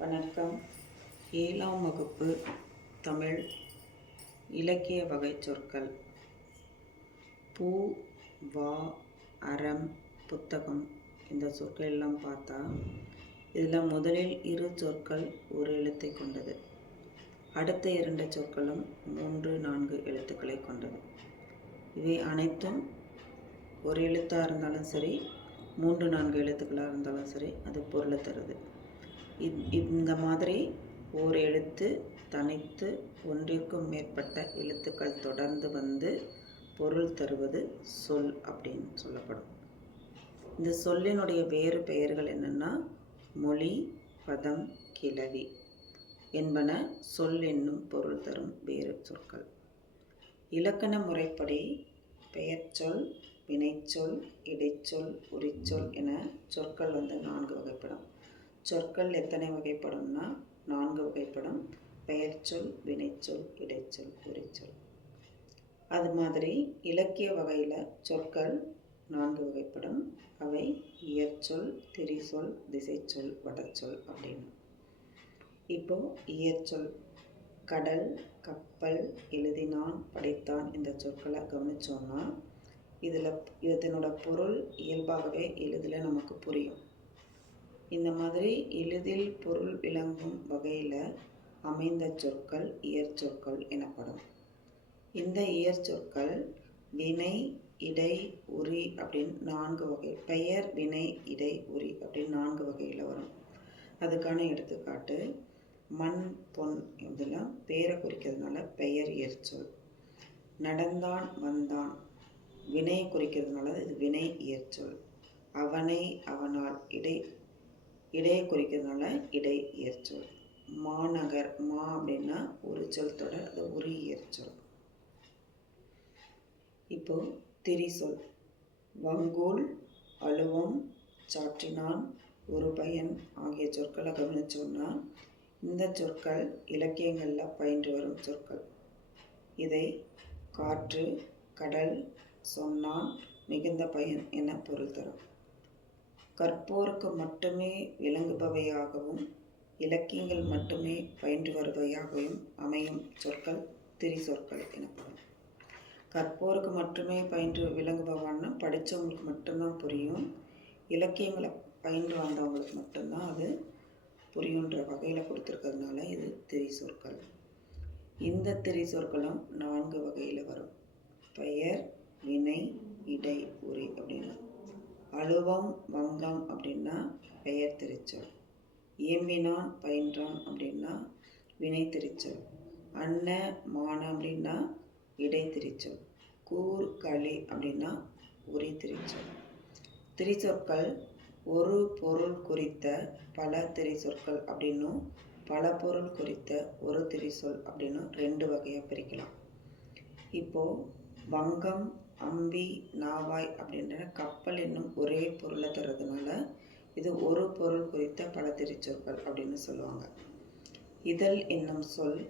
வணக்கம். ஏழாம் வகுப்பு தமிழ் இலக்கிய வகை சொற்கள். பூ வா அறம் புத்தகம் இந்த சொற்கள் எல்லாம் பார்த்தா இதில் முதலில் இரு சொற்கள் ஒரு எழுத்தை கொண்டது. அடுத்த இரண்டு சொற்களும் மூன்று நான்கு எழுத்துக்களை கொண்டது. இவை அனைத்தும் ஒரு எழுத்தாக இருந்தாலும் சரி மூன்று நான்கு எழுத்துக்களாக இருந்தாலும் சரி அது பொருளை தருது. இந்த மாதிரி ஓர் எழுத்து தனித்து ஒன்றிற்கும் மேற்பட்ட எழுத்துக்கள் தொடர்ந்து வந்து பொருள் தருவது சொல் அப்படின்னு சொல்லப்படும். இந்த சொல்லினுடைய வேறு பெயர்கள் என்னென்னா மொழி பதம் கிளவி என்பன சொல் என்னும் பொருள் தரும் வேறு சொற்கள். இலக்கண முறைப்படி பெயர்ச்சொல் வினைச்சொல் இடைச்சொல் உரிச்சொல் என சொற்கள் வந்து நான்கு வகைப்படும். சொற்கள் எத்தனை வகைப்படும்னா நான்கு வகைப்படும். பெயர்ச்சொல் வினைச்சொல் இடைச்சொல் உரிச்சொல். அது மாதிரி இலக்கிய வகையில் சொற்கள் நான்கு வகைப்படும். அவை இயற்சொல் திரிசொல் திசைச்சொல் வடச்சொல் அப்படின்னு. இப்போது இயற்சொல் கடல் கப்பல் எழுதினான் படைத்தான் இந்த சொற்களை கவனிச்சோம்னா இதில் இதனோட பொருள் இயல்பாகவே எளிதில் நமக்கு புரியும். இந்த மாதிரி எளிதில் பொருள் விளங்கும் வகையில் அமைந்த சொற்கள் இயற்சொற்கள் எனப்படும். இந்த இயற்சொற்கள் வினை இடை உரி அப்படின்னு நான்கு வகை பெயர் வினை இடை உரி அப்படின்னு நான்கு வகையில் வரும். அதுக்கான எடுத்துக்காட்டு மண் பொன் இதெல்லாம் பேரை குறிக்கிறதுனால பெயர் இயற்சொல் நடந்தான் வந்தான் வினை குறிக்கிறதுனால இது வினை இயற்சொல் அவனை அவனால் இடை இடையை குறிக்கிறதுனால இடை இயற்சொல் மாநகர் மா அப்படின்னா ஒரு சொல் தொடர் அது ஒரு இயற்சொல். இப்போ திரிசொல். வங்கோல் அழுவம் சாற்றினான் ஒரு பையன் ஆகிய சொற்களை கவனிச்சோம்னா இந்த சொற்கள் இலக்கியங்களில் பயின்று வரும் சொற்கள். இதை காற்று கடல் சொன்னான் மிகுந்த பயன் என பொருள் தரும். கற்போருக்கு மட்டுமே விளங்குபவையாகவும் இலக்கியங்கள் மட்டுமே பயின்று வருபவையாகவும் அமையும் சொற்கள் திரி சொற்கள் எனப்படும். கற்போருக்கு மட்டுமே பயின்று விளங்குபவான்னா படித்தவங்களுக்கு மட்டும்தான் புரியும். இலக்கியங்களை பயின்று வந்தவங்களுக்கு மட்டும்தான் அது புரியுன்ற வகையில் கொடுத்துருக்கிறதுனால இது திரி சொற்கள் இந்த திரிசொற்களும் நான்கு வகையில் வரும். பெயர் வினை இடை உரி அப்படின்னு அழுவம் வங்கம் அப்படின்னா பெயர் திருச்சொல். ஏம்பினான் பயின்றான் அப்படின்னா வினை திருச்சொல். அன்ன மான அப்படின்னா இடை திருச்சொல். கூர் களி அப்படின்னா உரி திருச்சொல். திரிச்சொற்கள் ஒரு பொருள் குறித்த பல திரிச்சொற்கள் அப்படின்னும் பல பொருள் குறித்த ஒரு திரிசொல் அப்படின்னும் ரெண்டு வகையாக பிரிக்கலாம். இப்போது வங்கம் அம்பி நாவாய் அப்படின்ற கப்பல் என்னும் ஒரே பொருளை தர்றதுனால இது ஒரு பொருள் குறித்த பல திரிச்சொற்கள் அப்படின்னு சொல்லுவாங்க. இதழ் என்னும் சொல்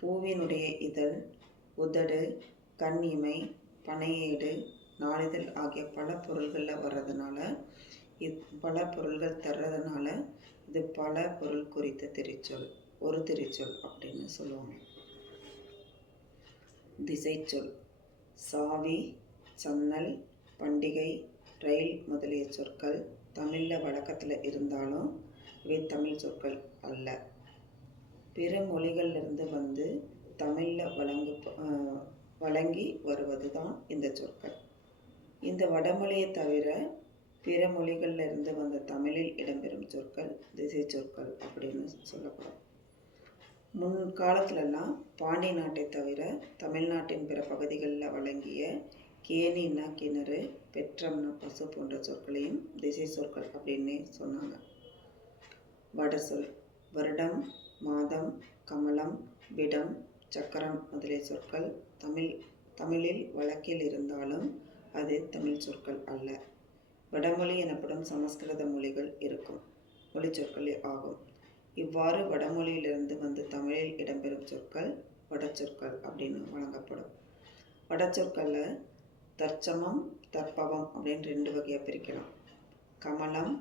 பூவினுடைய இதழ் உதடு கண்ணிமை பனையேடு நாளிதழ் ஆகிய பல பொருள்களில் வர்றதுனால இது பல பொருள்கள் தர்றதுனால இது பல பொருள் குறித்த திரிச்சொல் ஒரு திரிச்சொல் அப்படின்னு சொல்லுவாங்க. திசைச்சொல் சாவி சன்னல் பண்டிகை ரயில் முதலிய சொற்கள் தமிழில் வழக்கத்தில் இருந்தாலும் இவை தமிழ் சொற்கள் அல்ல. பிற மொழிகள்லேருந்து வந்து தமிழில் வழங்கு வழங்கி வருவது தான் இந்த சொற்கள். இந்த வடமொழியை தவிர பிற மொழிகளில் இருந்து வந்த தமிழில் இடம்பெறும் சொற்கள் திசை சொற்கள் அப்படின்னு சொல்லப்படும். முன்காலத்துலலாம் பாண்டி நாட்டை தவிர தமிழ்நாட்டின் பிற பகுதிகளில் வழங்கிய கேணின்னா கிணறு பெற்றம்னா பசு போன்ற சொற்களையும் திசை சொற்கள் அப்படின்னே சொன்னாங்க. வடசொல் வருடம் மாதம் கமலம் விடம் சக்கரம் முதலிய சொற்கள் தமிழ் தமிழில் வழக்கில் இருந்தாலும் அது தமிழ் சொற்கள் அல்ல. வடமொழி எனப்படும் சமஸ்கிருத மொழிகள் இருக்கும். மொழி சொற்கள் ஆகும். இவ்வாறு வடமொழியிலிருந்து வந்து தமிழில் இடம்பெறும் சொற்கள் வடச்சொற்கள் அப்படின்னு வழங்கப்படும். வடச்சொற்களில் தற்சமம் தற்பவம் அப்படின்னு ரெண்டு வகையாக பிரிக்கலாம். கமலம்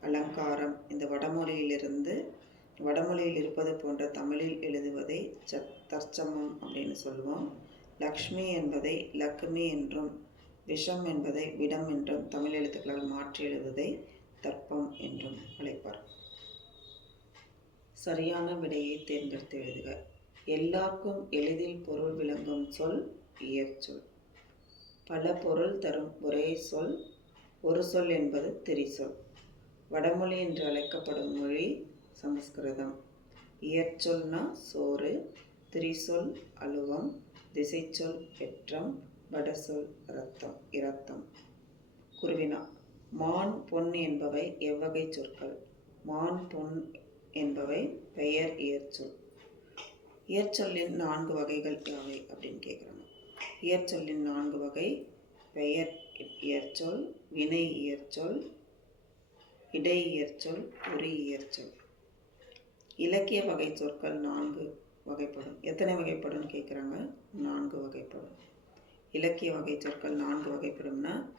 அலங்காரம் இந்த வடமொழியிலிருந்து வடமொழியில் இருப்பது போன்ற தமிழில் எழுதுவதை ச தற்சமம் அப்படின்னு சொல்லுவோம். லக்ஷ்மி என்பதை லக்ஷ்மி என்றும் விஷம் என்பதை விடம் என்றும் தமிழ் எழுத்துக்களால் மாற்றி எழுதுவதை தர்ப்பம் என்றும் அழைப்பார். சரியான விடையை தேர்ந்தெடுத்து எழுதுக. எல்லாருக்கும் எளிதில் பொருள் விளங்கும் சொல் இயற்சொல் பல பொருள் தரும் ஒரே சொல் ஒரு சொல் என்பது திரிசொல். வடமொழி என்று அழைக்கப்படும் மொழி சமஸ்கிருதம். இயற்சொல்னா சோறு திரிசொல் அலுவம் திசைச்சொல் பெற்றம் வடசொல் இரத்தம் இரத்தம். குருவினா மான் பொன் என்பவை எவ்வகை சொற்கள். மான் பொன் என்பவை பெயர் இயற்சொல். இயற்சொல்லின் நான்கு வகைகள் யாவை அப்படின்னு கேட்குறாங்க இயற்சொல்லின் நான்கு வகை. பெயர் இயற்சொல் வினை இயற்சொல் இடை இயற்சொல் உரி இயற்சொல். இலக்கிய வகை சொற்கள் நான்கு வகைப்படும். எத்தனை வகைப்படும் கேட்குறாங்க நான்கு வகைப்படும். இலக்கிய வகை சொற்கள் நான்கு வகைப்படும்னா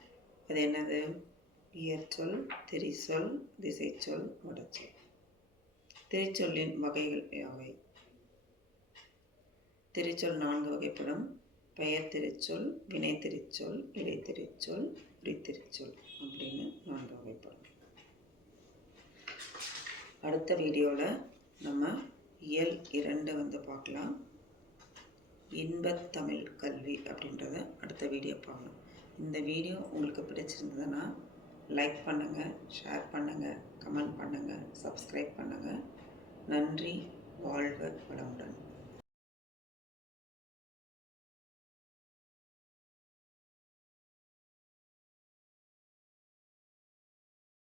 அது என்னது? இயற்சொல் திரிசொல் திசைச்சொல் வடச்சொல். திருச்சொல்லின் வகைகள் யாவை? திருச்சொல் நான்கு வகைப்படும். பெயர் திருச்சொல் வினை திருச்சொல் இடை திருச்சொல் திருச்சொல் அப்படின்னு நான்கு வகைப்படும் அடுத்த வீடியோவில் நம்ம இயல் இரண்டு வந்து பார்க்கலாம். இன்பத் தமிழ் கல்வி அப்படின்றத அடுத்த வீடியோ பார்க்கலாம். இந்த வீடியோ உங்களுக்கு பிடிச்சிருந்ததுன்னா லைக் பண்ணுங்கள் ஷேர் பண்ணுங்கள் கமெண்ட் பண்ணுங்கள் சப்ஸ்கிரைப் பண்ணுங்கள் நன்றி வாழ்க வளமுடன்.